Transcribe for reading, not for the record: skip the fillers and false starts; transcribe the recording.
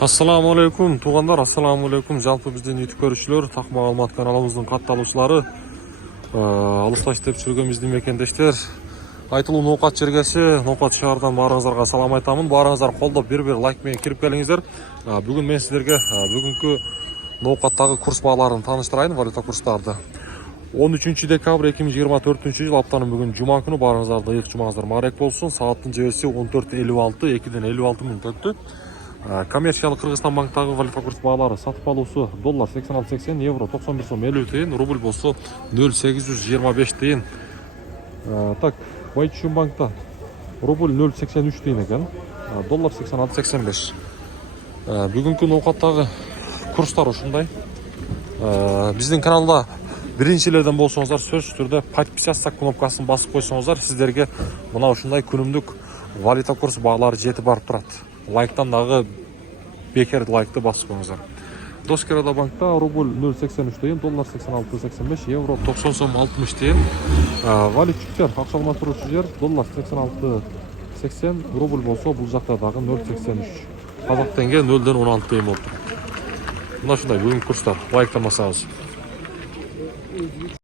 Ассаламу алейкум, туғандар, ассаламу алейкум. Жалпы бізден YouTube көрушілер, так маалымат каналымыздың катталуучулары, алыста иштеп жүргөн биздин мекендештер, айтылуу ноокат жергеси, ноокат шаарынан баарыңыздарга салам айтамын. Баарыңыздар колдоп бир лайк менен кирип келиңиздер. Бүгүн мен сиздерге бүгүнкү ноокаттагы курс бааларын тааныштырайын, валюта курстарды. 13 декабрь 2024 жыл аптанын бүгүн жума күнү баарыңыздарды ыйык жумаңыздар маалек болсун. Сааттын жебеси 14:56, 2ден 56 мүнөт өттү. Коммерциялык Кыргызстан банктагы валюта курс баалары сатып алуусу доллар 86.80, евро 91 сом 50 тыйын, рубль болсо 0,825 тыйын. Так, Байчун банкта рубль 0,83 тыйын экен, доллар 86.85. Бүгүнкү ноокаттагы курстар ушундай. Биздин каналда биринчилерден болсоңуздар, сөзсүз түрдө подписаться кнопкасын басып койсоңуздар, сиздерге мына ушундай күнүмдүк валюта курс баалары жетип барып турат. Лайктан дагы бекер лайкты басып коюңуздар. Доскерада банкта рубль 0,83 тыйын, доллар 86.85, евро 90 сом 60 тыйын. Валютчиктер, акча алмаштыруучу жер, доллар 86.80, рубль болсо бул жакта дагы 0,83. Казак тенге 0ден 16 тыйын болуп турат. Мына ушундай бүгүнкү курстар. Лайктамасаңыз.